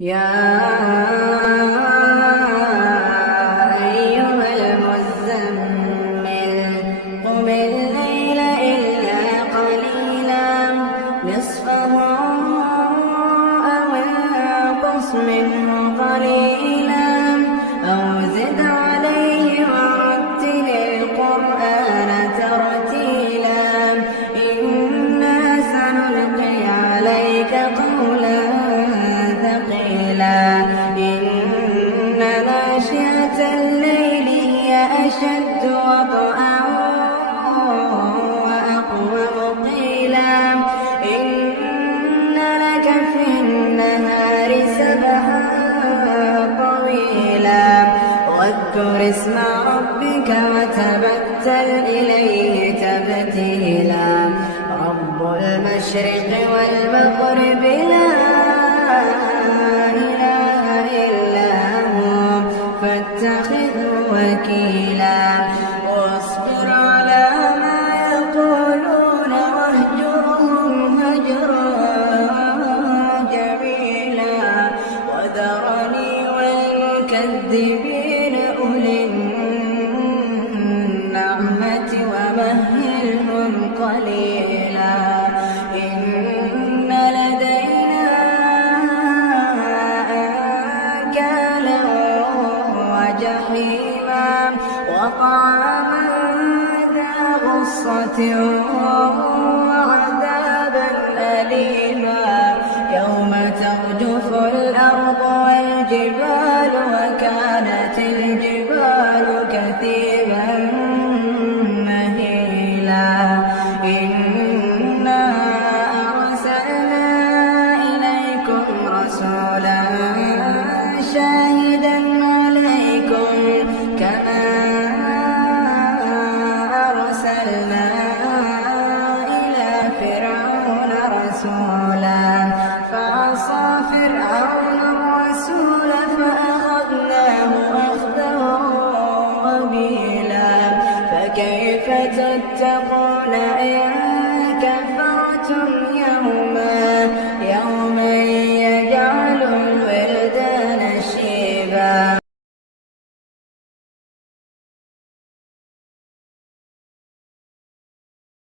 يا أيها المزمل قم الليل إلا قليلا نصفه أو انقص منه قليلا أو زد عليه ورتل القرآن ترتيلا إنا سنلقي عليك قولا إن ناشئة الليل هي أشد وطئا وأقوم قيلا إن لك في النهار سبحا طويلا واذكر اسم ربك وتبتل إليه تبتيلا رب المشرق والمغرب لا فاتخذه وكيلا واصبر على ما يقولون واهجرهم هجرا جميلا وذرني والمكذبين أولي النعمة ومهلهم قليلا إن لدينا أنكالا وجحيما وطعاما ذا غصة وعذابا أليما يوم ترجف الأرض والجبال وكانت الجبال كثيبا مهيلا إنا أرسلنا إليكم رسولا شاهدا عليكم كما أرسلنا إلى فرعون رسولا فعصى فرعون الرسول فأخذناه أخذا وبيلا فكيف تتقون إن